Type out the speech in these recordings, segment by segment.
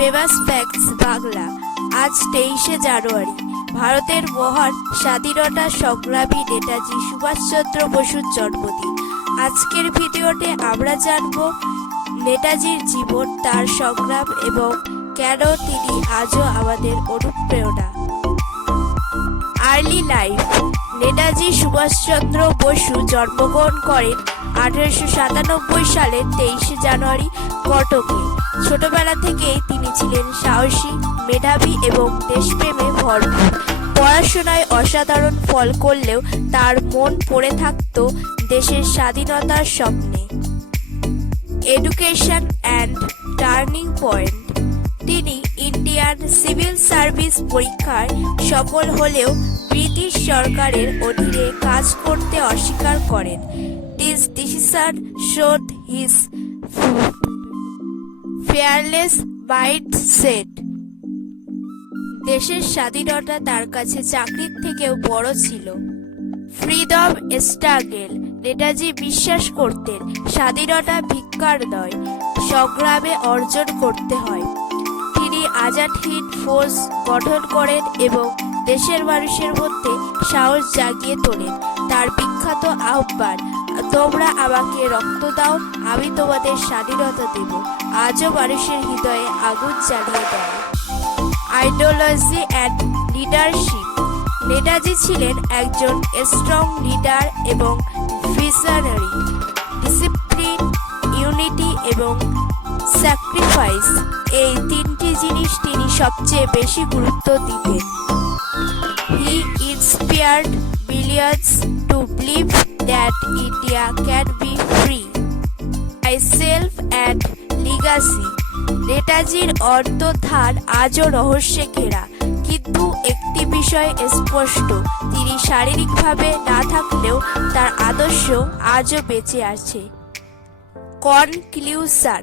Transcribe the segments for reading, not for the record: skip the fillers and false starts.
Famous facts Bangla. আজ 23শে জানুয়ারি। ভারতের মহান স্বাধীনতা সংগ্রামী নেতাজি সুভাষচন্দ্র বসুর জন্মদিন। আজকের ভিডিওতে আমরা জানব নেতাজির জীবন, তার সংগ্রাম এবং কেন তিনি আজও আমাদের অনুপ্রেরণা। Early life. নেতাজি সুভাষচন্দ্র বসু জন্মগ্রহণ করেন 1897 সালের 23শে জানুয়ারি কটকে। ছোটবেলা থেকেই তিনি ছিলেন সাহসী, মেধাবী এবং দেশপ্রেমে ভরপুর। পড়াশোনায় অসাধারণ ফল করলেও তার মন পড়ে থাকত দেশের স্বাধীনতার স্বপ্নে। Education and turning point. তিনি ইন্ডিয়ান সিভিল সার্ভিস পরীক্ষায় সফল হলেও ব্রিটিশ সরকারের অধীনে কাজ করতে অস্বীকার করেন। This decision showed his fearless mindset. দেশের স্বাধীনতা তার কাছে চাকরির থেকেও বড় ছিল। Freedom struggle. নেতাজি বিশ্বাস করতেন স্বাধীনতা ভিক্ষার নয়, সংগ্রামে অর্জন করতে হয়। তিনি আজাদ হিন্দ ফোর্স গঠন করেন এবং দেশের মানুষের মধ্যে সাহস জাগিয়ে তোলেন। তার বিখ্যাত আহ্বান, তোমরা আমাকে রক্ত দাও, আমি তোমাদের স্বাধীনতা দেব, আজও মানুষের হৃদয়ে আগুন জ্বালিয়ে দেয়। Ideology and leadership. নেতাজি ছিলেন একজন স্ট্রং লিডার এবং ভিশনারি। ডিসিপ্লিন, ইউনিটি এবং স্যাক্রিফাইস, এই তিনটি জিনিস তিনি সবচেয়ে বেশি গুরুত্ব দিতেন। He inspired millions to believe that India can be free. Myself and legacy. নেতাজির অন্তর্ধান আজও রহস্যে ঘেরা, কিন্তু একটি বিষয় স্পষ্ট, তিনি শারীরিকভাবে না থাকলেও তার আদর্শ আজও বেঁচে আছে। কনক্লিউশন।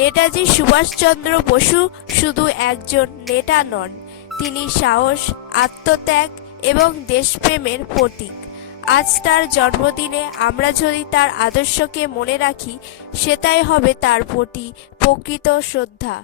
নেতাজি সুভাষচন্দ্র বসু শুধু একজন নেতা নন, তিনি সাহস, আত্মত্যাগ এবং দেশপ্রেমের প্রতীক। আজ তার জন্মদিনে আমরা যদি তার আদর্শকে মনে রাখি, সেটাই হবে তার প্রতি প্রকৃত শ্রদ্ধা।